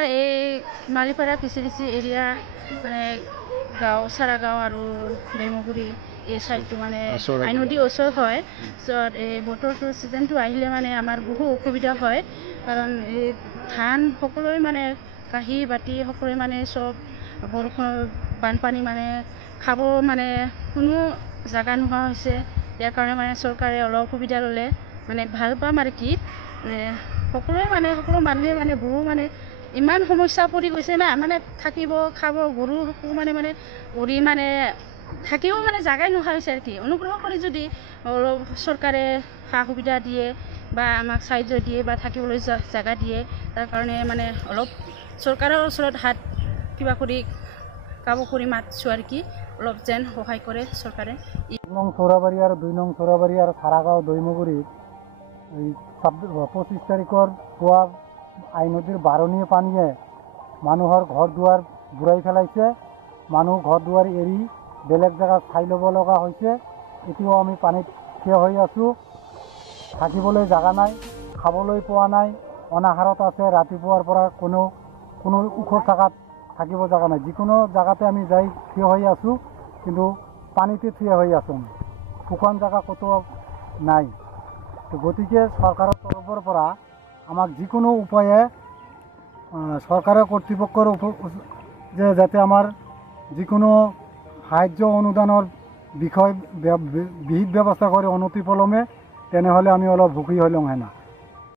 আমাৰ এই Malipara VCDC area মানে গাঁও চাৰাগাঁও আৰু দৈমগুৰি এই চাইডটো মানে আইনদী ওচৰত হয়। পিছত এই বতৰটো ছিজনটো আহিলে মানে আমাৰ বহু অসুবিধা হয়, কাৰণ এই ধান সকলোৱে মানে কাঁহী বাতি সকলোৱে মানে চব বৰষুণ বানপানী মানে খাব মানে কোনো জাগা নোহোৱা হৈছে। ইয়াৰ কাৰণে মানে চৰকাৰে অলপ সুবিধা ল'লে মানে ভাল পাম আৰু কি সকলোৱে মানে সকলো মানুহে মানে বহু মানে ইমান সমস্যা পৰি গৈছে না, মানে থাকিব খাব গৰু মানে উৰি মানে থাকিও মানে জাগাই নোহোৱা হৈছে আৰু কি। অনুগ্ৰহ কৰি যদি অলপ চৰকাৰে সা সুবিধা দিয়ে বা আমাক সাহায্য দিয়ে বা থাকিবলৈ জাগা দিয়ে, তাৰ কাৰণে মানে অলপ চৰকাৰৰ ওচৰত হাত কিবা কৰি কাব কৰি মাতছোঁ আৰু কি, অলপ যেন সহায় কৰে চৰকাৰে। 1 নং চৌৰাবাৰী আৰু 2 নং চৌৰাবাৰী আৰু চাৰাগাঁও দৈমগুৰিত এই 25 তাৰিখৰ পুৱা আইনদীৰ বাৰণীয়া পানীয়ে মানুহৰ ঘৰ দুৱাৰ বুৰাই পেলাইছে। মানুহ ঘৰ দুৱাৰ এৰি বেলেগ জেগাত ঠাই ল'ব লগা হৈছে। এতিয়াও আমি পানীত থিয় হৈ আছোঁ, থাকিবলৈ জাগা নাই, খাবলৈ পোৱা নাই, অনাহাৰত আছে। ৰাতিপুৱাৰ পৰা কোনো ওখ জেগাত থাকিব জাগা নাই। যিকোনো জেগাতে আমি যাই থিয় হৈ আছোঁ, কিন্তু পানীতে থিয় হৈ আছোঁ, শুকান জেগা ক'তো নাই। গতিকে চৰকাৰৰ তৰফৰ পৰা আমাক যিকোনো উপায়ে চৰকাৰৰ কৰ্তৃপক্ষৰ যে যাতে আমাৰ যিকোনো সাহায্য অনুদানৰ বিষয় বিহিত ব্যৱস্থা কৰে অনতিপলমে, তেনেহ'লে আমি অলপ সুখী হৈ লওঁ হেনা।